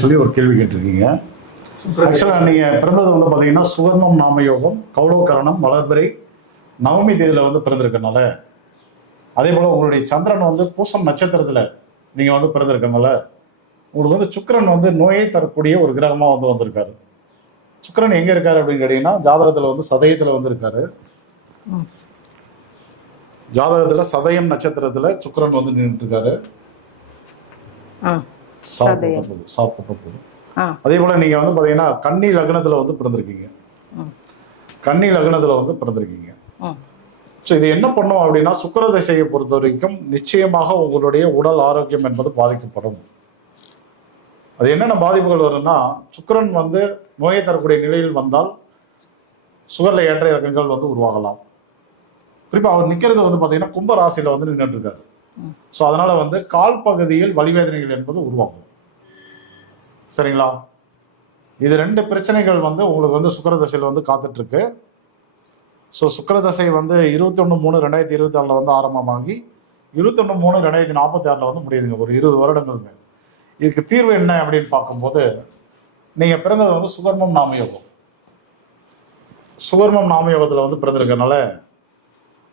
அப்படின்னு சொல்லி ஒரு கேள்வி கேட்டிருக்கீங்க. ஆக்சுவலாக நீங்கள் பிறந்தது வந்து பார்த்தீங்கன்னா சுவர்ணம் நாமயோகம் கௌளவகரணம் வளர்பிறை நவமி தேதியில் வந்து பிறந்திருக்கனால அதே போல் உங்களுடைய சந்திரன் வந்து பூசம் நட்சத்திரத்தில் நீங்கள் வந்து பிறந்திருக்கனால உங்களுக்கு வந்து சுக்கிரன் வந்து நோயை தரக்கூடிய ஒரு கிரகமாக வந்து வந்திருக்காரு. சுக்கிரன் எங்கே இருக்காரு அப்படின்னு கேட்டிங்கன்னா ஜாதகத்தில் வந்து சதயத்தில் வந்து இருக்காரு ம். ஜாதகத்துல சதயம் நட்சத்திரத்துல சுக்கிரன் வந்து நின்றுட்டு இருக்காரு. சாப்பிட்ட சாப்பிட்ட போது ஆ. அதே போல நீங்க வந்து பாத்தீங்கன்னா கன்னி லக்னத்துல வந்து பிறந்திருக்கீங்க. கன்னி லக்னத்துல வந்து பிறந்திருக்கீங்க. ஸோ இது என்ன பண்ணும் அப்படின்னா சுக்கிர திசையை பொறுத்த வரைக்கும் நிச்சயமாக உங்களுடைய உடல் ஆரோக்கியம் என்பது பாதிக்கப்படும். அது என்னென்ன பாதிப்புகள் வரும்னா சுக்கிரன் வந்து நோயை தரக்கூடிய நிலையில் வந்தால் சுகர்ல ஏற்ற இறக்கங்கள் வந்து உருவாகலாம். குறிப்பா அவர் நிக்கிறது வந்து பாத்தீங்கன்னா கும்ப ராசியில வந்து நின்றுட்டு இருக்காரு. ஸோ அதனால வந்து கால் பகுதியில் வலிவேதனைகள் என்பது உருவாகும். சரிங்களா? இது ரெண்டு பிரச்சனைகள் வந்து உங்களுக்கு வந்து சுக்கரதசையில் வந்து காத்துட்ருக்கு. ஸோ சுக்கரதசை வந்து இருபத்தி ஒன்று மூணு ரெண்டாயிரத்தி இருபத்தி ஆறில் வந்து ஆரம்பமாகி இருபத்தொன்று மூணு ரெண்டாயிரத்தி நாற்பத்தி ஆறில் வந்து முடியுதுங்க ஒரு இருபது வருடங்கள்ங்க இதுக்கு தீர்வு என்ன அப்படின்னு பார்க்கும்போது நீங்கள் பிறந்தது வந்து சுகர்மம் நாமயோகம். சுகர்மம் நாமயோகத்தில் வந்து பிறந்திருக்கனால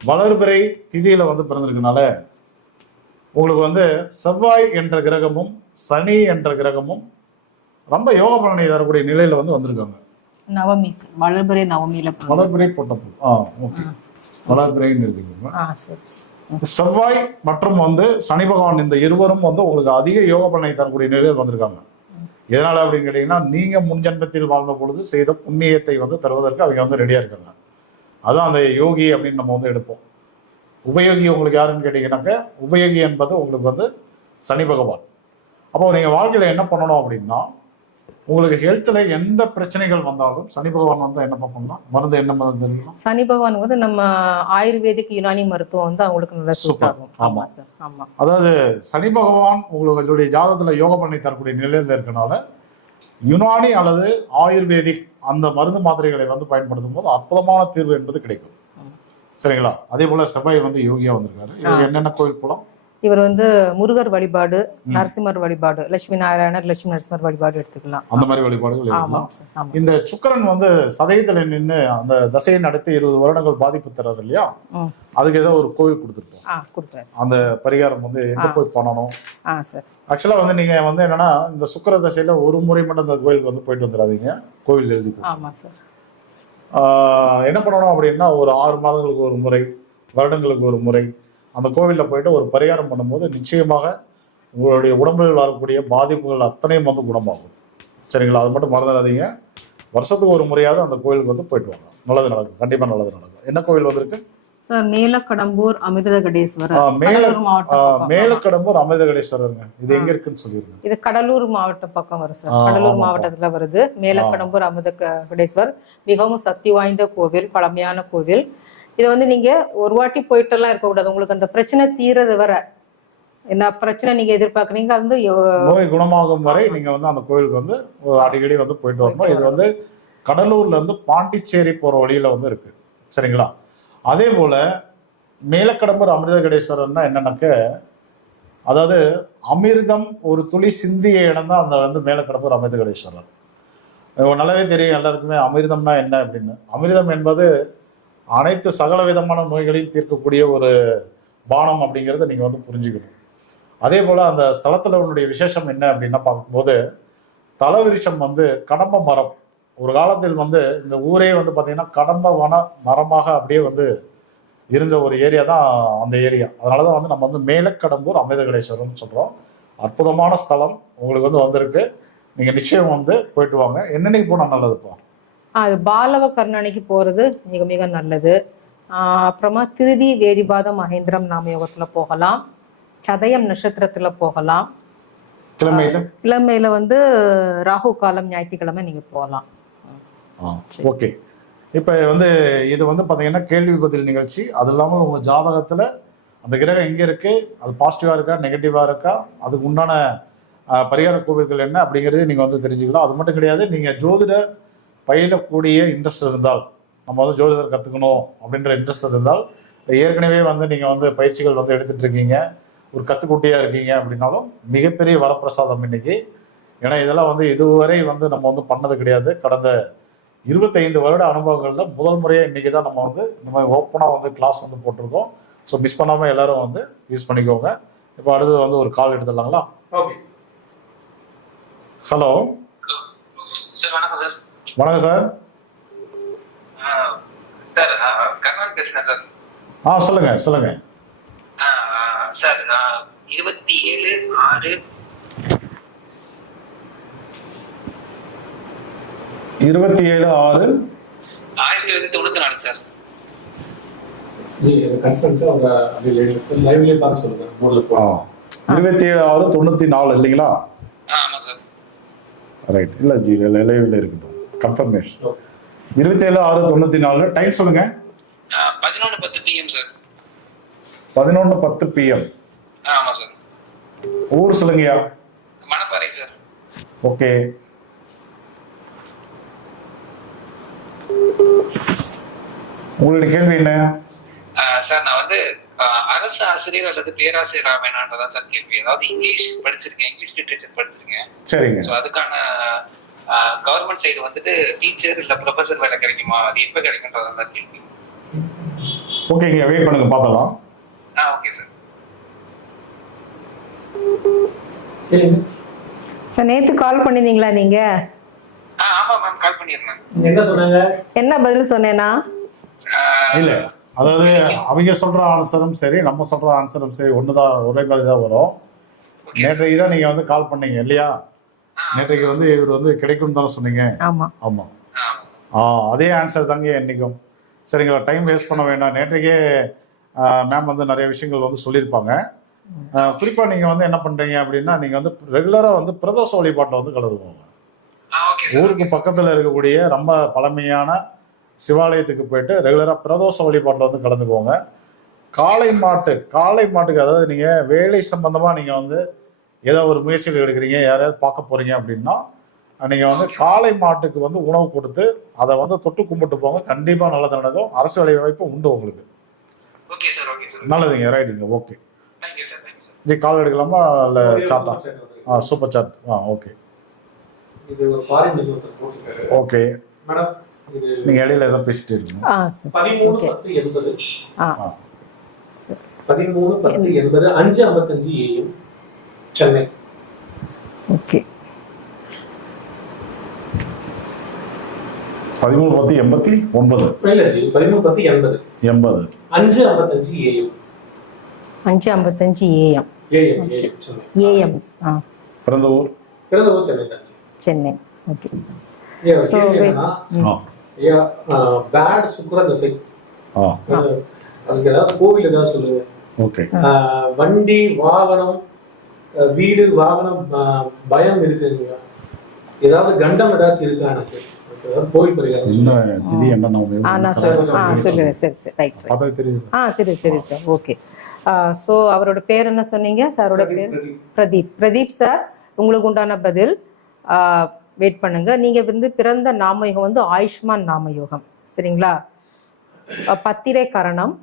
வளர்பிறை திதியில் வந்து பிறந்திருக்கனால உங்களுக்கு வந்து செவ்வாய் என்ற கிரகமும் சனி என்ற கிரகமும் ரொம்ப யோக பலனை தரக்கூடிய நிலையில வந்து வந்திருக்காங்க. நவமி வளர்பிறை நவமியில. வளர்பிறை போட்டப்போ ஆ ஓகே. வளர்பிறைன்னு செவ்வாய் மற்றும் வந்து சனி பகவான் இந்த இருவரும் வந்து உங்களுக்கு அதிக யோக பலனை தரக்கூடிய நிலையில் வந்திருக்காங்க. எதனால அப்படின்னு கேட்டீங்கன்னா நீங்க முன்ஜன்மத்தில் வாழ்ந்த பொழுது செய்த புண்ணியத்தை வந்து தருவதற்கு அவங்க வந்து ரெடியா இருக்காங்க. அதான் அந்த யோகி அப்படின்னு நம்ம வந்து எடுப்போம். உபயோகி உங்களுக்கு யாருன்னு கேட்டீங்கன்னாக்க உபயோகி என்பது உங்களுக்கு வந்து சனி பகவான் அப்போ நீங்க வாழ்க்கையில என்ன பண்ணணும் அப்படின்னா உங்களுக்கு ஹெல்த்ல எந்த பிரச்சனைகள் வந்தாலும் சனி பகவான் வந்து என்ன பண்ணணும்னா மருந்து என்ன மருந்து சனி பகவான் வந்து நம்ம ஆயுர்வேதிக் யுனானி மருத்துவம் வந்து அவங்களுக்கு நல்லா சூட். ஆகும் ஆமா. சார் ஆமா அதாவது சனி பகவான் உங்களுடைய ஜாதகத்துல யோக பண்ணி தரக்கூடிய நிலையில இருக்கனால யுனானி அல்லது ஆயுர்வேதிக் அந்த மருந்து மாத்திரைகளை வந்து பயன்படுத்தும் போது அற்புதமான தீர்வு என்பது கிடைக்கும். சரிங்களா? அதே போல செவ்வாய் வந்து யோகியா வந்திருக்காரு. இவர் என்னென்ன கோயில் போலாம்? இவர் வந்து முருகர் வழிபாடு. நரசிம்மர் வழிபாடு லட்சுமி நாராயணர் லட்சுமி நரசிம்மர் வழிபாடு எடுத்துக்கலாம். அந்த மாதிரி வழிபாடுகள் இந்த சுக்கிரன் வந்து சதயத்துல நின்று அந்த தசையை நடத்தி இருபது வருடங்கள் பாதிப்பு தர்றாரு இல்லையா. அதுக்கு ஏதோ ஒரு கோவில் சார். அந்த பரிகாரம் வந்து எங்க. போய் பண்ணணும்? ஆக்சுவலா வந்து நீங்க வந்து என்னன்னா இந்த சுக்கிர தசையில ஒரு முறை மட்டும் இந்த கோயிலுக்கு வந்து போயிட்டு வந்துடாதீங்க. கோவில் எழுதி. ஆமா சார். என்ன பண்ணணும் அப்படின்னா ஒரு ஆறு மாதங்களுக்கு ஒரு முறை வருடங்களுக்கு ஒரு முறை அந்த கோவிலில் போயிட்டு ஒரு பரிகாரம் பண்ணும்போது நிச்சயமாக உங்களுடைய உடம்பில் வரக்கூடிய பாதிப்புகள் அத்தனையும் வந்து குணமாகும். சரிங்களா? அது மட்டும் மறந்துடாதீங்க. வருஷத்துக்கு ஒரு முறையாவது அந்த கோயிலுக்கு வந்து போயிட்டு வாங்க. நல்லது நடக்கும். கண்டிப்பாக நல்லது நடக்கும். என்ன கோவில் வந்திருக்கு? சார் மேலக்கடம்பூர் அமிர்தகடேஸ்வரர். ஆஹ் மேல கடலூர் மாவட்டம். மேலக்கடம்பூர் அமிர்தகடேஸ்வரருங்க. இது எங்க இருக்குன்னு சொல்லிருங்க. இது கடலூர் மாவட்டம் பக்கம் வரும் சார். கடலூர். மாவட்டத்துல வருது. மேலக்கடம்பூர் அமிர்தகடேஸ்வர் மிகவும் சக்தி வாய்ந்த கோவில் பழமையான கோவில். இது வந்து நீங்க ஒரு வாட்டி போயிட்டெல்லாம் இருக்கக்கூடாது உங்களுக்கு அந்த பிரச்சனை தீரது வர என்ன பிரச்சனை நீங்க எதிர்பார்க்குறீங்க? வந்து நோய் குணமாகும் வரை நீங்க வந்து அந்த கோயிலுக்கு வந்து அடிக்கடி வந்து போயிட்டு வரணும். இது வந்து கடலூர்ல இருந்து பாண்டிச்சேரி போற வழியில வந்து இருக்கு. சரிங்களா? அதே போல மேலக்கடம்பூர் அமிர்தகடேஸ்வரர்னா என்னன்னாக்க அதாவது அமிர்தம் ஒரு துளி சிந்திய இடம் தான் அந்த வந்து மேலக்கடம்பூர் அமிர்தகடேஸ்வரர். கடேஸ்வரர் நல்லாவே தெரியும் எல்லாருக்குமே அமிர்தம்னா என்ன அப்படின்னு. அமிர்தம் என்பது அனைத்து சகல விதமான நோய்களையும் தீர்க்கக்கூடிய ஒரு பானம் அப்படிங்கிறத நீங்க வந்து புரிஞ்சுக்கணும். அதே போல அந்த ஸ்தலத்துல உன்னுடைய விசேஷம் என்ன அப்படின்னா பார்க்கும்போது தலவிருஷம் வந்து கடம்ப மரம் ஒரு காலத்தில் வந்து இந்த ஊரே வந்து பார்த்தீங்கன்னா கடம்ப வன மரமாக அப்படியே வந்து இருந்த ஒரு ஏரியா தான் அந்த ஏரியா. அதனால தான் வந்து நம்ம வந்து மேலக்கடம்பூர் அமிர்தகடேஸ்வரம்னு சொல்கிறோம் அற்புதமான ஸ்தலம் உங்களுக்கு வந்து வந்திருக்கு. நீங்கள் நிச்சயம் வந்து போயிட்டு வாங்க. என்னன்னைக்கு போனால் நல்லதுப்பா? அது பாலவ கர்ணனைக்கு போறது மிக மிக நல்லது. அப்புறமா திருதி வேதிபாதம் மகேந்திரம் நாம யோகத்துல போகலாம். சதயம் நட்சத்திரத்துல போகலாம். கிழமையில? இளமையில வந்து ராகு காலம் ஞாயிற்றுக்கிழமை நீங்க போகலாம். ஓகே. இப்போ வந்து இது வந்து பார்த்தீங்கன்னா கேள்வி பதில் நிகழ்ச்சி. அது இல்லாமல் உங்கள் ஜாதகத்தில் அந்த கிரகம் எங்கே இருக்கு? அது பாசிட்டிவாக இருக்கா? நெகட்டிவாக இருக்கா? அதுக்கு உண்டான பரிகார கோவில்கள் என்ன அப்படிங்கிறது நீங்கள் வந்து தெரிஞ்சுக்கலாம் அது மட்டும் கிடையாது நீங்கள் ஜோதிட பயிலக்கூடிய இன்ட்ரெஸ்ட் இருந்தால் நம்ம வந்து ஜோதிடர் கற்றுக்கணும் அப்படின்ற இன்ட்ரெஸ்ட் இருந்தால் ஏற்கனவே வந்து நீங்கள் வந்து பயிற்சிகள் வந்து எடுத்துகிட்டு இருக்கீங்க. ஒரு கத்துக்குட்டியாக இருக்கீங்க அப்படின்னாலும் மிகப்பெரிய வரப்பிரசாதம் இன்னைக்கு. ஏன்னா இதெல்லாம் வந்து இதுவரை வந்து நம்ம வந்து பண்ணது கிடையாது. கடந்த இருபத்தைந்து வருட அனுபவங்கள்ல முதல் முறையா இன்னைக்கு தான் நம்ம வந்து இந்த மாதிரி ஓப்பனாக வந்து கிளாஸ் வந்து போட்டிருக்கோம். ஸோ மிஸ் பண்ணாம எல்லாரும் வந்து யூஸ் பண்ணிக்கோங்க. இப்போ அடுத்தது வந்து ஒரு கால் எடுத்துடலாங்களா? ஓகே ஹலோ சார் வணக்கம் சார் வணக்கம் சார் ஆ, சார் கர்ணன் பேசுறேன் சார் ஆ சொல்லுங்க சொல்லுங்க. ஆ, ஆ, சார் இருபத்தி ஏழு ஆறு இருபத்தி ஏழு ஆறு. ஆயிரத்தி தொள்ளாயிரத்தி தொண்ணூத்தி நாலு சார். இருபத்தி ஏழு ஆறு தொண்ணூத்தி நாலு இல்லைங்களா? ஆ, ஆமா சார். ரைட் இல்ல ஜி லைவ்ல இருக்கட்டும். கன்ஃபர்மேஷன் இருபத்தி ஏழு ஆறு தொண்ணூத்தி நாலு டைம் சொல்லுங்க. பதினொன்று பத்து பிஎம் சார். பதினொன்று பத்து பிஎம் ஆ, ஆமா சார். ஊர் சொல்லுங்கய்யா. மணப்பாறை சார். ஓகே உங்களுடைய கேள்வி என்ன? ஆ, சார் நான் வந்து அரசு ஆசிரியர் அல்லது பேராசிரியர் ஆவேனான்றதான் சார் கேள்வி. அதாவது இங்கிலீஷ் படிச்சிருக்கேன் இங்கிலீஷ் லிட்ரேச்சர் படிச்சிருக்கேன். சரிங்க. ஸோ அதுக்கான கவர்மெண்ட் சைடு வந்துட்டு டீச்சர் இல்ல ப்ரொஃபசர் வேலை கிடைக்குமா? அது எப்போ கிடைக்குன்றதான் சார் கேள்வி. ஓகேங்க வெயிட் பண்ணுங்க பார்த்தலாம் ஆ ஓகே சார் சார் நேத்து கால் பண்ணிருந்தீங்களா நீங்க? என்ன பதில் சொன்னேனா? இல்ல அதாவது அவங்க சொல்ற ஆன்சரும் சரி நம்ம சொல்ற ஆன்சரும் சரி ஒண்ணுதான் ஒரே மாதிரி தான் வரும். நேற்றைக்கு தான் நீங்க வந்து கால் பண்ணீங்க இல்லையா? நேற்றைக்கு வந்து இவர் வந்து கிடைக்கும் தானே சொன்னீங்க? ஆமா. ஆமா. ஆ, அதே ஆன்சர் தாங்க என்னைக்கும். சரிங்களா டைம் வேஸ்ட் பண்ண வேண்டாம். நேற்றைக்கே மேம் வந்து நிறைய விஷயங்கள் வந்து சொல்லியிருப்பாங்க. ஆ, குறிப்பா நீங்க வந்து என்ன பண்றீங்க அப்படின்னா நீங்க வந்து ரெகுலரா வந்து பிரதோஷ வழிபாட்டை வந்து கலந்துக்கோங்க. ஊருக்கு பக்கத்துல இருக்கக்கூடிய ரொம்ப பழமையான சிவாலயத்துக்கு போயிட்டு ரெகுலரா பிரதோஷ வழிபாட்டில் வந்து கலந்துக்கோங்க. காளை மாட்டு காளை மாட்டுக்கு அதாவது நீங்க வேலை சம்பந்தமா நீங்க வந்து ஏதோ ஒரு முயற்சிகள் எடுக்கிறீங்க யாரையாவது பார்க்க போறீங்க அப்படின்னா நீங்க வந்து காளை மாட்டுக்கு வந்து உணவு கொடுத்து அதை வந்து தொட்டு கும்பிட்டு போங்க. கண்டிப்பா நல்லது நடக்கும். அரசு வேலை வாய்ப்பு உண்டு உங்களுக்கு. Okay sir, okay sir. நல்லதுங்க ரைட்டுங்க. ஓகே. ஜி கால் எடுக்கலாமா? இல்ல சாட்டா super chat. வந்திருக்கு. ஆ சூப்பர் சாட் ஆ ஓகே இது ஒரு ஃபாரின் ஒருத்தர் போட்டிருக்காரு. ஓகே. மேடம் இது நீங்க இடையில ஏதோ பேசிட்டு இருக்கீங்க ஆ சார். பதிமூணு ஓகே. பத்து எண்பது. ஆ. பதிமூணு பத்து எண்பது அஞ்சு ஐம்பத்தஞ்சு ஏஎம் சென்னை. ஓகே. பதிமூணு பத்து எண்பத்தி ஒன்பது. பதிமூணு பத்து எண்பது. எண்பது. அஞ்சு ஐம்பத்தஞ்சு ஏஎம் அஞ்சு ஐம்பத்தஞ்சு AM. AM AM Chennai. AM. ஆ. பிறந்த ஊர்? பிறந்த ஊர் சென்னை. சென்னை. ஓகே ஐயா பேட் சுக்கர தசை அதுக்கு ஏதாவது கோவில் ஏதாவது சொல்லுங்க. ஓகே வண்டி வாகனம் வீடு வாகனம் பயம் இருக்குங்களா ஏதாவது கண்டம் ஏதாச்சும் இருக்கா எனக்கு? ஸோ அவரோட பேர் என்ன சொன்னீங்க? சாரோட பேர். பிரதீப். பிரதீப். சார் உங்களுக்கு உண்டான பதில்? வெயிட் பண்ணுங்க. நீங்க வந்து பிறந்த நாமயோகம் வந்து ஆயுஷ்மான் நாமயோகம். சரிங்களா? பத்திரை கரணம்.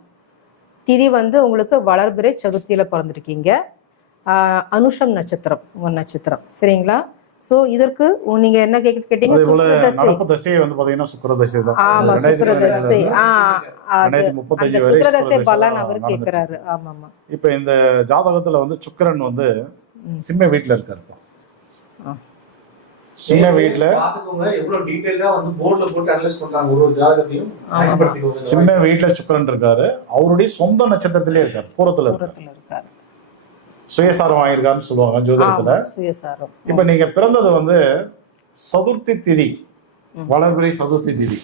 திதி வந்து உங்களுக்கு வளர்பிறை சதுர்த்தியில பிறந்திருக்கீங்க. அனுஷம் நட்சத்திரம் உங்க நட்சத்திரம். சரிங்களா? ஸோ இதற்கு நீங்க என்ன கேட்டீங்க? ஆமா சுக்கிர தசை. ஆ அது ரெண்டாயிரத்தி அந்த முப்பத்தஞ்சு வரை சுக்கிர தசை சுக்கிர பலன் அவர் கேட்கிறாரு ஆமா ஆமா. இப்ப இந்த ஜாதகத்துல வந்து சுக்கிரன் வந்து. சிம்ம வீட்டுல இருக்காருப்பா ஆ. சிம்ம வீட்டுல பாத்துக்கோங்க எவ்வளவு டீடைலா வந்து போர்டுல போட்டு அனலைஸ் பண்றாங்க ஒரு ஒரு ஜாதகத்தையும் ஆமா. பயன்படுத்திக்கோங்க. சிம்ம வீட்டுல சுக்கிரன் இருக்காரு. அவருடைய சொந்த நட்சத்திரத்திலே இருக்காரு. பூரத்துல இருக்காரு. சுயசாரம் ஆயிருக்காருன்னு சொல்லுவாங்க ஜோதிடத்துல. சுயசாரம். இப்ப நீங்க பிறந்தது வந்து சதுர்த்தி திதி. வளர்பிறை சதுர்த்தி திதி.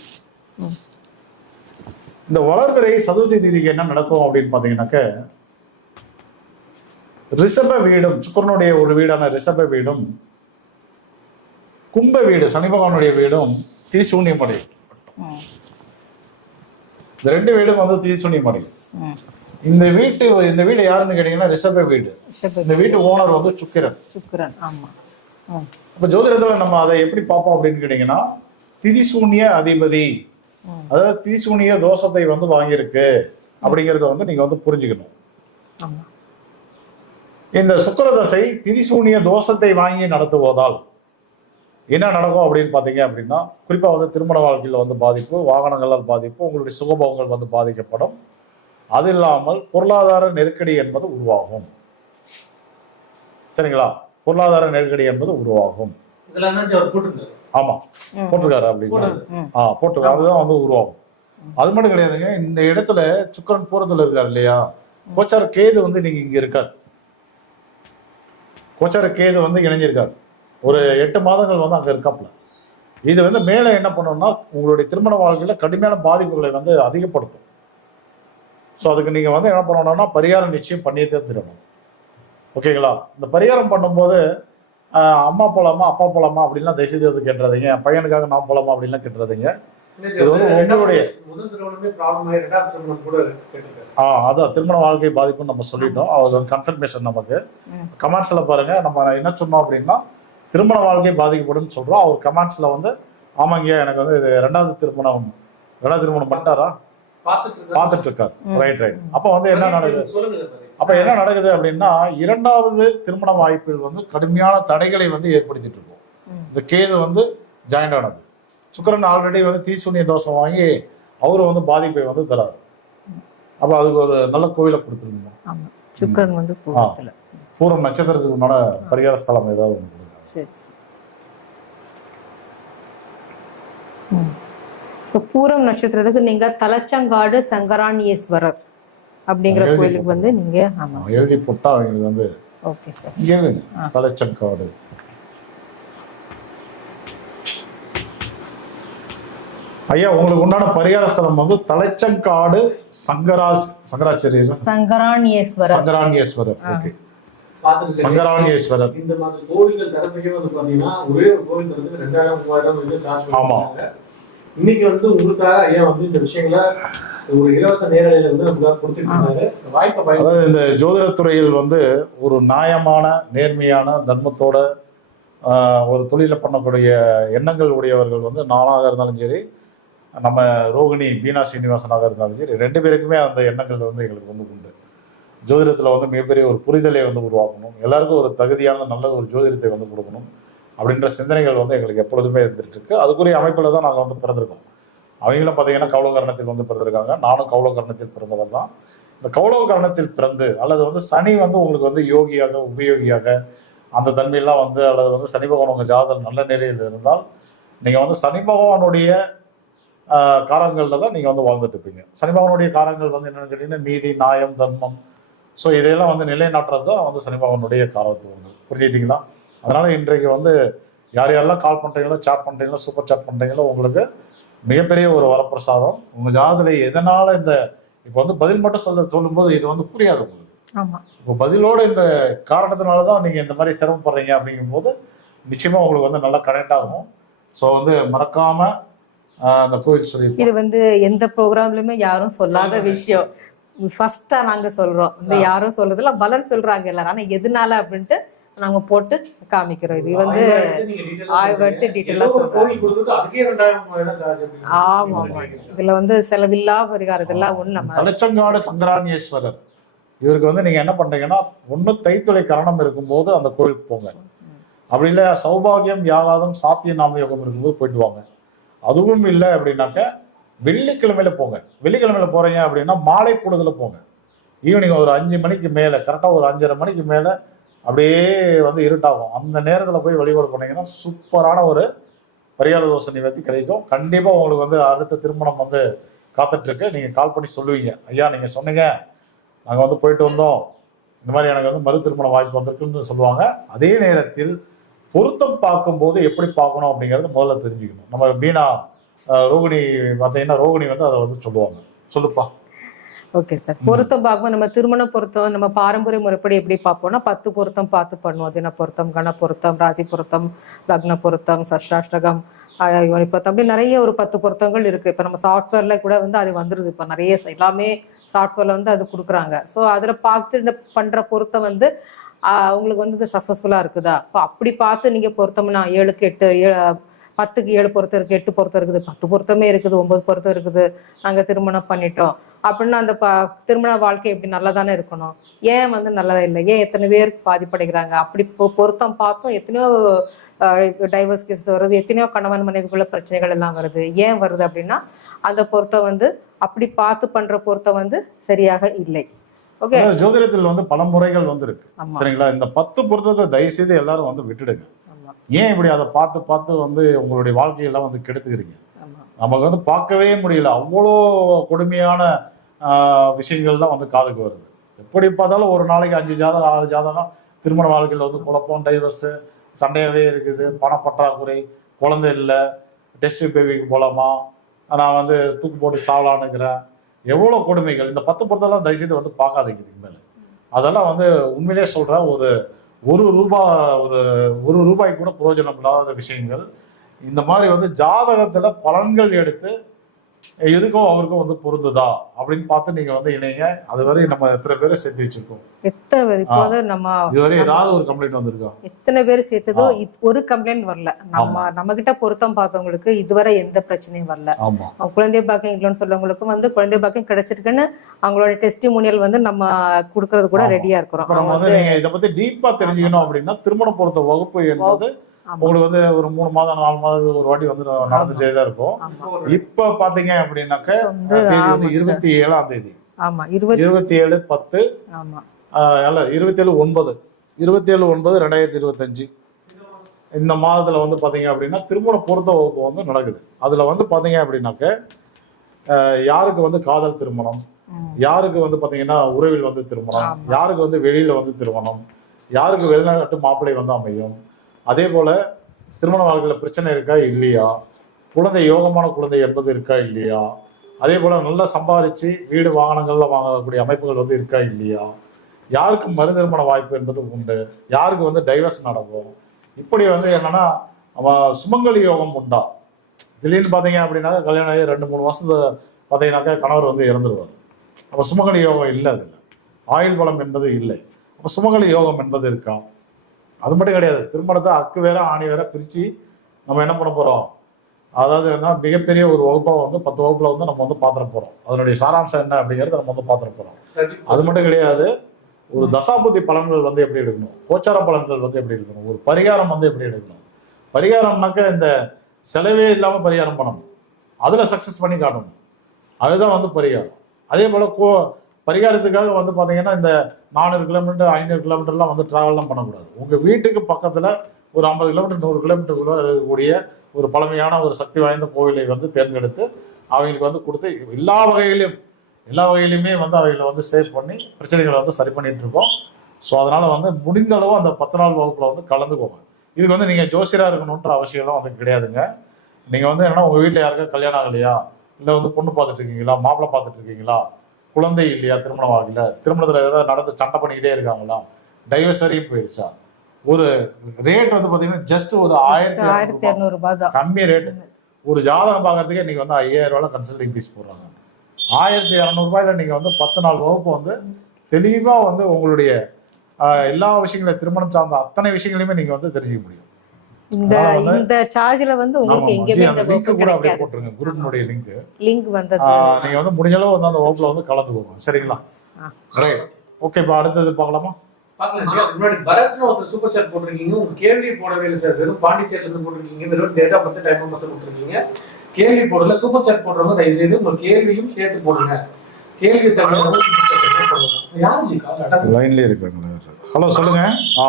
இந்த வளர்பிறை சதுர்த்தி திதிக்கு என்ன நடக்கும் அப்படின்னு பாத்தீங்கன்னாக்க ரிஷப வீடும் சுக்கரனுடைய ஒரு வீடான ரிஷப வீடும் கும்ப வீடு சனி பகவானுடைய வீடும் தீசூன்யமடையும் ம், இந்த ரெண்டு வீடும் வந்து தீசூன்யமடையும் ம். இந்த வீட்டு இந்த வீடு யாருன்னு கேட்டீங்கன்னா ரிஷப வீடு. இந்த வீட்டு ஓனர் வந்து சுக்கிரன். சுக்கிரன் ஆமா. அப்ப ஜோதிடத்துல நம்ம அதை எப்படி பார்ப்போம் அப்படின்னு கேட்டீங்கன்னா திதிசூன்ய அதிபதி. அதாவது திதிசூன்ய தோஷத்தை வந்து வாங்கியிருக்கு அப்படிங்கறத வந்து நீங்க வந்து புரிஞ்சுக்கணும். இந்த சுக்கிர தசை திதிசூன்ய தோஷத்தை வாங்கி நடத்துவதால் என்ன நடக்கும் அப்படின்னு பார்த்தீங்க அப்படின்னா குறிப்பாக வந்து திருமண வாழ்க்கையில் வந்து பாதிப்பு வாகனங்களால் பாதிப்பு உங்களுடைய சுகபோகங்கள் வந்து பாதிக்கப்படும். அது இல்லாமல் பொருளாதார நெருக்கடி என்பது உருவாகும். சரிங்களா? பொருளாதார நெருக்கடி என்பது உருவாகும். ஆமா. போட்டிருக்காரு அப்படின்னா. ஆ போட்டிருக்காரு. அதுதான் வந்து உருவாகும். அது மட்டும் கிடையாதுங்க இந்த இடத்துல சுக்கரன் பூரத்துல இருக்காரு இல்லையா? கோச்சார கேது வந்து நீங்க இங்க இருக்காரு. கோச்சார கேது வந்து இணைஞ்சிருக்காரு. ஒரு எட்டு மாதங்கள் வந்து அங்க இருக்காப்ல. இது வந்து மேல என்ன பண்ணும்னா உங்களுடைய திருமண வாழ்க்கையில கடுமையான பாதிப்புகளை வந்து அதிகப்படுத்தும். ஸோ அதுக்கு நீங்க வந்து என்ன பண்ணணும்னா பரிகாரம் நிச்சயம் பண்ணியே தான் திரும்பணும் ஓகேங்களா? இந்த பரிகாரம் பண்ணும்போது அம்மா போலாமா அப்பா போலாமா அப்படின்லாம் தயவுசெய்து வந்து கேட்டுறாதீங்க பையனுக்காக நான் போலாமா அப்படின்லாம் கேட்டுறாதீங்க. இது வந்து உங்களுடைய- ஆ அதான் திருமண வாழ்க்கை பாதிப்புன்னு நம்ம சொல்லிட்டோம். அது வந்து கன்ஃபர்மேஷன் நமக்கு. கமெண்ட்ஸ்ல பாருங்க. நம்ம என்ன சொன்னோம் அப்படின்னா திருமண வாழ்க்கை பாதிக்கப்படும் சொல்றோம். அவர் கமெண்ட்ஸ்ல வந்து ஆமாங்க எனக்கு வந்து இது ரெண்டாவது திருமணம் ரெண்டாவது திருமணம் பண்ணிட்டாரா? பார்த்துட்டு இருக்காரு. பார்த்துட்டு இருக்காரு. ம். ரைட் ரைட் அப்ப வந்து என்ன நடக்குது. அப்ப என்ன நடக்குது அப்படின்னா இரண்டாவது திருமண வாய்ப்பில் வந்து கடுமையான தடைகளை வந்து ஏற்படுத்திட்டு இருக்கும். இந்த கேது வந்து ஜாயிண்ட் ஆனது. சுக்கிரன் ஆல்ரெடி வந்து தீசூன்ய தோஷம் வாங்கி அவரு வந்து பாதிப்பை வந்து தராரு அப்ப அதுக்கு ஒரு நல்ல கோயிலை கொடுத்துருந்தோம். ஆமா. சுக்கரன் வந்து பூரம் நட்சத்திரத்துக்கு முன்னால பரிகார ஸ்தலம் ஏதாவது. சரி. இப்போ பூரம் நட்சத்திரத்துக்கு நீங்க தலச்சங்காடு சங்கராணியேஸ்வரர் அப்படிங்கிற கோயிலுக்கு வந்து நீங்க ஆமா எழுதி போட்டா அவங்களுக்கு வந்து ஓகே சார். எழுதுங்க. தலைச்சங்காடு. ஐயா உங்களுக்கு உண்டான பரிகார ஸ்தலம் வந்து தலைச்சங்காடு சங்கராஸ் சங்கராச்சாரியர். சங்கராணியேஸ்வரர். சங்கராணியேஸ்வரர். ஓகே. சங்கராணியேஸ்வரர் இந்த மாதிரி கோவில்கள் தரப்பையே வந்து பாத்தீங்கன்னா ஒரே ஒரு கோவில் தரத்துக்கு ரெண்டாயிரம் மூவாயிரம் வந்து சார்ஜ். பண்ணுவாங்க இன்னைக்கு வந்து உங்களுக்காக ஐயா வந்து இந்த விஷயங்களை ஒரு இலவச நேரலையில வந்து நமக்கு கொடுத்துட்டு இருக்காங்க இந்த வாய்ப்பை அதாவது இந்த ஜோதிடத்துறையில் வந்து ஒரு நியாயமான நேர்மையான தர்மத்தோட ஒரு தொழிலை பண்ணக்கூடிய எண்ணங்கள் உடையவர்கள் வந்து நானாக இருந்தாலும் சரி நம்ம ரோகிணி பீனா சீனிவாசனாக இருந்தாலும் சரி ரெண்டு பேருக்குமே அந்த எண்ணங்கள் வந்து எங்களுக்கு வந்து உண்டு. ஜோதிடத்தில் வந்து மிகப்பெரிய ஒரு புரிதலை வந்து உருவாக்கணும். எல்லாருக்கும் ஒரு தகுதியான நல்ல ஒரு ஜோதிடத்தை வந்து கொடுக்கணும். அப்படின்ற சிந்தனைகள் வந்து எங்களுக்கு எப்பொழுதுமே இருந்துட்டு இருக்கு. அதுக்குரிய அமைப்பில் தான் நாங்கள் வந்து பிறந்திருக்கோம். அவங்களும் பார்த்தீங்கன்னா கௌளவ கரணத்தில் வந்து பிறந்திருக்காங்க. நானும் கௌளவ கரணத்தில் பிறந்தவர் தான். இந்த கௌளவ கரணத்தில் பிறந்து அல்லது வந்து சனி வந்து உங்களுக்கு வந்து யோகியாக உபயோகியாக அந்த தன்மையெல்லாம் வந்து அல்லது வந்து சனி பகவான் உங்கள் ஜாதகம் நல்ல நிலையில் இருந்தால் நீங்கள் வந்து சனி பகவானுடைய காரங்களில் தான் நீங்கள் வந்து வாழ்ந்துட்டு இருப்பீங்க. சனி பகவானுடைய காரங்கள் வந்து என்னென்னு கேட்டிங்கன்னா நீதி நியாயம் தர்மம் ஸோ இதையெல்லாம் வந்து நிலைநாட்டுறது தான் வந்து சனி பகவானுடைய காரத்துவங்கள் புரிஞ்சுக்கிட்டீங்களா? அதனால இன்றைக்கு வந்து யார் யாரெல்லாம் கால் பண்ணுறீங்களோ சாட் பண்ணுறீங்களோ சூப்பர் சாட் பண்ணுறீங்களோ உங்களுக்கு மிகப்பெரிய ஒரு வரப்பிரசாதம். உங்கள் ஜாதகத்தில் எதனால் இந்த இப்போ வந்து பதில் மட்டும் சொல்ல சொல்லும்போது இது வந்து புரியாது உங்களுக்கு. இப்போ பதிலோட இந்த காரணத்தினால தான் நீங்கள் இந்த மாதிரி சிரமப்படுறீங்க அப்படிங்கும்போது நிச்சயமாக உங்களுக்கு வந்து நல்லா கனெக்ட் ஆகும். ஸோ வந்து மறக்காம ஆஹ், அந்த கோயில் சொல்லி இது வந்து எந்த ப்ரோக்ராம்லயுமே யாரும் சொல்லாத விஷயம். ஃபர்ஸ்டா நாங்க சொல்றோம். இந்த யாரும் சொல்றதுல பலன் சொல்றாங்க எல்லாரும். ஆனா எதனால அப்படின்ட்டு நாங்க போட்டு காமிக்கிறோம். இது வந்து ஆய்வு எடுத்து மூவாயிரம் சார்ஜ் அப்படின்னு ஆமா ஆமா. இதுல வந்து செலவில்லா பரிகாரம் இதெல்லாம் ஒண்ணு நம்ம தலைச்சங்காடு சங்கராணியேஸ்வரர் இவருக்கு வந்து நீங்க என்ன பண்றீங்கன்னா ஒண்ணு தைத்துளை கரணம் இருக்கும்போது அந்த கோயிலுக்கு போங்க. அப்படி இல்லை சௌபாகியம் யாகாதம் சாத்திய நாம யோகம் இருக்கும்போது போயிட்டு வாங்க. அதுவும் இல்லை அப்படின்னாக்க வெள்ளிக்கிழமையில போங்க. வெள்ளிக்கிழமையில போறீங்க அப்படின்னா மாலை பொழுதுல போங்க. ஈவினிங் ஒரு அஞ்சு மணிக்கு மேல கரெக்டா ஒரு அஞ்சரை மணிக்கு மேல அப்படியே வந்து இருட்டாகும். அந்த நேரத்துல போய் வழிபாடு பண்ணீங்கன்னா சூப்பரான ஒரு பரிகார தோசை நிவர்த்தி கிடைக்கும். கண்டிப்பா உங்களுக்கு வந்து அடுத்த திருமணம் வந்து காத்துட்டு இருக்கு நீங்க கால் பண்ணி சொல்லுவீங்க. ஐயா நீங்க சொன்னீங்க. நாங்க வந்து போயிட்டு வந்தோம். இந்த மாதிரி எனக்கு வந்து மறு திருமண வாய்ப்பு வந்திருக்குன்னு சொல்லுவாங்க. அதே நேரத்தில் பொருத்தம் பார்க்கும்போது எப்படி பார்க்கணும் அப்படிங்கிறது முதல்ல தெரிஞ்சுக்கணும். நம்ம பீனா ரோகிணி பார்த்தீங்கன்னா ரோகிணி வந்து அதை வந்து சொல்லுவாங்க. சொல்லுப்பா. Okay sir. பொருத்தம் பார்க்கும்போது நம்ம திருமண பொருத்தம் நம்ம பாரம்பரிய முறைப்படி எப்படி பார்ப்போம்னா பத்து பொருத்தம் பார்த்து பண்ணுவோம். தின பொருத்தம் கண பொருத்தம் ராசி பொருத்தம் லக்ன பொருத்தம் சஷ்டாஷ்டகம் யோனி பொருத்தம் அப்படி நிறைய ஒரு பத்து பொருத்தங்கள் இருக்கு. இப்போ நம்ம சாஃப்ட்வேர்ல கூட வந்து அது வந்துருது. இப்போ நிறைய எல்லாமே சாஃப்ட்வேர்ல வந்து அது கொடுக்குறாங்க. ஸோ அதில் பார்த்து பண்ணுற பண்ற பொருத்தம் வந்து அவங்களுக்கு உங்களுக்கு வந்து இது சக்ஸஸ்ஃபுல்லாக இருக்குதா? இப்போ அப்படி பார்த்து நீங்கள் பொருத்தம்னா ஏழுக்கு எட்டு ஏ- பத்துக்கு ஏழு பொருத்தம் இருக்கு எட்டு பொருத்தம் இருக்குது பத்து பொருத்தமே இருக்குது ஒன்பது பொருத்தம் இருக்குது. நாங்கள் திருமணம் பண்ணிட்டோம். அப்படின்னா அந்த ப திருமண வாழ்க்கை எப்படி நல்லா தானே இருக்கணும். ஏன் வந்து நல்லதா இல்லை? ஏன் எத்தனை பேர் பாதிப்படைகிறாங்க? அப்படி பொருத்தம் பார்த்தும் எத்தனையோ டைவர்ஸ் கேஸ் வருது எத்தனையோ கணவன் மனைவிக்குள்ள பிரச்சனைகள் எல்லாம் வருது. ஏன் வருது அப்படின்னா அந்த பொருத்தம் வந்து அப்படி பார்த்து பண்ற பொருத்தம் வந்து சரியாக இல்லை. ஜோதிடத்தில் வந்து பல முறைகள் வந்து இருக்கு சரிங்களா? இந்த பத்து பொருத்தத்தை தயவு செய்து எல்லாரும் வந்து விட்டுடுங்க. ஏன் இப்படி அதை பார்த்து பார்த்து வந்து உங்களுடைய வாழ்க்கையெல்லாம் வந்து கெடுத்துக்கிறீங்க? நமக்கு வந்து பார்க்கவே முடியல. அவ்வளோ கொடுமையான விஷயங்கள் தான் வந்து காதுக்கு வருது. எப்படி பார்த்தாலும் ஒரு நாளைக்கு அஞ்சு ஜாதகம் ஆறு ஜாதகம் திருமண வாழ்க்கையில் வந்து குழப்பம் டைவர்ஸ் சண்டையாகவே இருக்குது. பணப்பற்றாக்குறை குழந்தை இல்லை. டெஸ்ட் பேபிக்கு போகலாமா நான் வந்து தூக்கு போட்டு சாவலான்னுக்கிறேன். எவ்வளோ கொடுமைகள். இந்த பத்து பொறுத்தெல்லாம் தயவுசெய்து வந்து பார்க்காதீங்க இதுக்கு மேலே. அதெல்லாம் வந்து உண்மையிலே சொல்கிறேன் ஒரு ஒரு ரூபா ஒரு ஒரு ரூபாய் கூட பிரயோஜனம் இல்லாத விஷயங்கள். இந்த மாதிரி வந்து ஜாதகத்துல பலன்கள் எடுத்து எதுக்கும் அவருக்கும் வந்து பொருந்துதா? அப்படின்னு பார்த்து நீங்க வந்து இணைங்க. அதுவரை நம்ம எத்தனை பேரை சேர்த்து வச்சிருக்கோம்? எத்தனை பேர்? இப்போ வந்து நம்ம இதுவரை ஏதாவது ஒரு கம்ப்ளைண்ட் வந்திருக்கா? எத்தனை பேர் சேர்த்ததோ ஒரு கம்ப்ளைண்ட் வரல. நம்ம நம்ம கிட்ட பொருத்தம் பார்த்தவங்களுக்கு இதுவரை எந்த பிரச்சனையும் வரல. குழந்தை பாக்கியம் இல்லைன்னு சொல்றவங்களுக்கும் வந்து குழந்தை பாக்கியம் கிடைச்சிருக்குன்னு அவங்களோட டெஸ்டிமோனியல் வந்து நம்ம கொடுக்கறது கூட. ரெடியா இருக்கிறோம். நம்ம வந்து இதை பத்தி டீப்பா தெரிஞ்சுக்கணும் அப்படின்னா திருமண பொருத்த வகுப்பு என்பது. உங்களுக்கு வந்து ஒரு மூணு மாதம் நாலு மாதம் ஒரு வாட்டி வந்து நடந்துட்டே தான் இருக்கும். இப்ப பாத்தீங்க அப்படின்னாக்க வந்து தேதி. இருபத்தி ஏழாம் தேதி. ஆமா. இருபது இருபத்தி ஏழு பத்து. ஆமா. அல்ல இருபத்தேழு ஒன்பது. இருபத்தேழு ஒன்பது ரெண்டாயிரத்தி இருபத்தஞ்சு. இந்த மாதத்துல வந்து பாத்தீங்க அப்படின்னா திருமண பொருத்த வகுப்பு வந்து நடக்குது. அதுல வந்து பாத்தீங்க அப்படின்னாக்க யாருக்கு வந்து காதல் திருமணம். யாருக்கு வந்து பாத்தீங்கன்னா உறவில் வந்து திருமணம். யாருக்கு வந்து வெளியில வந்து திருமணம்? யாருக்கு வெளிநாட்டு மாப்பிள்ளை வந்து அமையும்? அதே போல திருமண வாழ்க்கையில் பிரச்சனை இருக்கா? இல்லையா. குழந்தை யோகமான குழந்தை என்பது இருக்கா? இல்லையா. அதே போல நல்லா சம்பாதிச்சு வீடு வாகனங்கள்ல வாங்கக்கூடிய அமைப்புகள் வந்து இருக்கா? இல்லையா. யாருக்கு மறு திருமண வாய்ப்பு என்பது உண்டு. யாருக்கு வந்து டைவர்ஸ் நடக்கும்? இப்படி வந்து என்னன்னா சுமங்கலி யோகம் உண்டா? திடீர்னு பார்த்தீங்க அப்படின்னாக்கா கல்யாணம் ஆகி ரெண்டு மூணு வருஷத்துல பார்த்தீங்கன்னாக்கா கணவர் வந்து இறந்துருவார். அப்போ சுமங்கலி யோகம் இல்லை அதில். ஆயுள் பலம் என்பது இல்லை. அப்போ சுமங்கலி யோகம் என்பது இருக்கா? அது மட்டும் கிடையாது. திருமணத்தை அக்கு வேற ஆணி வேற பிரித்து நம்ம என்ன பண்ண போகிறோம் அதாவது என்ன மிகப்பெரிய ஒரு வகுப்பாக வந்து பத்து வகுப்பில் வந்து நம்ம வந்து பாத்திர போகிறோம் அதனுடைய சாராம்சம் என்ன அப்படிங்கிறத நம்ம வந்து பாத்திர போகிறோம் அது மட்டும் கிடையாது. ஒரு தசாபுத்தி பலன்கள் வந்து எப்படி எடுக்கணும்? கோச்சார பலன்கள் வந்து எப்படி எடுக்கணும்? ஒரு பரிகாரம் வந்து எப்படி எடுக்கணும்? பரிகாரம்னாக்க இந்த செலவே இல்லாமல் பரிகாரம் பண்ணணும். அதில் சக்ஸஸ் பண்ணி காட்டணும். அதுதான் வந்து பரிகாரம். அதே போல் கோ பரிகாரத்துக்காக வந்து பார்த்தீங்கன்னா இந்த நானூறு கிலோமீட்டர் ஐநூறு கிலோமீட்டர்லாம் வந்து ட்ராவல்லாம் பண்ணக்கூடாது. உங்கள் வீட்டுக்கு பக்கத்தில் ஒரு ஐம்பது கிலோமீட்டர் நூறு கிலோமீட்டருக்குள்ள இருக்கக்கூடிய ஒரு பழமையான ஒரு சக்தி வாய்ந்த கோவிலை வந்து தேர்ந்தெடுத்து அவங்களுக்கு வந்து கொடுத்து எல்லா வகையிலும் எல்லா வகையிலுமே வந்து அவங்களை வந்து சேவ் பண்ணி பிரச்சனைகளை வந்து சரி பண்ணிட்டு இருக்கோம். ஸோ அதனால் வந்து முடிந்த அளவு அந்த பத்து நாள் வகுப்பில் வந்து கலந்துக்கோங்க. இதுக்கு வந்து நீங்கள் ஜோசியராக இருக்கணுன்ற அவசியம்லாம் வந்து கிடையாதுங்க. நீங்கள் வந்து என்னன்னா உங்கள் வீட்டில் யாருக்கா கல்யாணம் ஆகலையா? இல்லை வந்து பொண்ணு பார்த்துட்டு இருக்கீங்களா? மாப்பிள்ளை பார்த்துட்டு இருக்கீங்களா? குழந்தை இல்லையா திருமணம் ஆகல திருமணத்துல ஏதாவது நடந்து சண்டை பண்ணிக்கிட்டே இருக்காங்களா? டைவர்ஸ் வரையும் போயிருச்சா? ஒரு ரேட் வந்து பாத்தீங்கன்னா ஜஸ்ட் ஒரு ஆயிரத்தி ஆயிரத்தி இரநூறு ரூபாய் தான். கம்மி ரேட் ஒரு ஜாதகம் பார்க்கறதுக்கே இன்னைக்கு வந்து ஐயாயிரம் ரூபாய் கன்சல்டிங் ஃபீஸ் போடுறாங்க. ஆயிரத்தி இரநூறுபாயில நீங்க வந்து பத்து நாள் வகுப்பு வந்து தெளிவா வந்து உங்களுடைய எல்லா விஷயங்களையும் திருமணம் சார்ந்த அத்தனை விஷயங்களையுமே நீங்க வந்து தெரிஞ்சுக்க முடியும். இந்த இந்த சார்ஜ்ல வந்து உங்களுக்கு எங்கேயுமே இந்த லிங்க் கூட அப்படியே போட்டுருங்க. குருடனுடைய லிங்க் லிங்க் வந்தது. நீங்க வந்து முடிஞ்ச அளவு வந்து அந்த வகுப்புல வந்து கலந்துக்கோங்க சரிங்களா? ஆ. ரைட் ஓகே இப்போ அடுத்தது பார்க்கலாமா? முன்னாடி பரத்னு ஒருத்தர் சூப்பர் சாட் போட்டிருக்கீங்க. உங்க கேள்வி போடவே இல்லை சார் வெறும் பாண்டிச்சேரில இருந்து போட்டிருக்கீங்க. வெறும் டேட்டா பத்து டைம் மட்டும் கொடுத்துருக்கீங்க கேள்வி போடல சூப்பர் சாட் போடுறவங்க தயவு செய்து உங்க கேள்வியும் சேர்த்து போடுங்க. கேள்வி போடுங்க. யாரு லைன்லயே இருக்காங்களா. ஹலோ சொல்லுங்க. ஆ.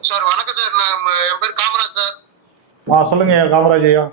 சார் வணக்கம் சார் நான் என் பேர் காமராஜ். சார் ஆ சொல்லுங்க காமராஜ் ஐயா.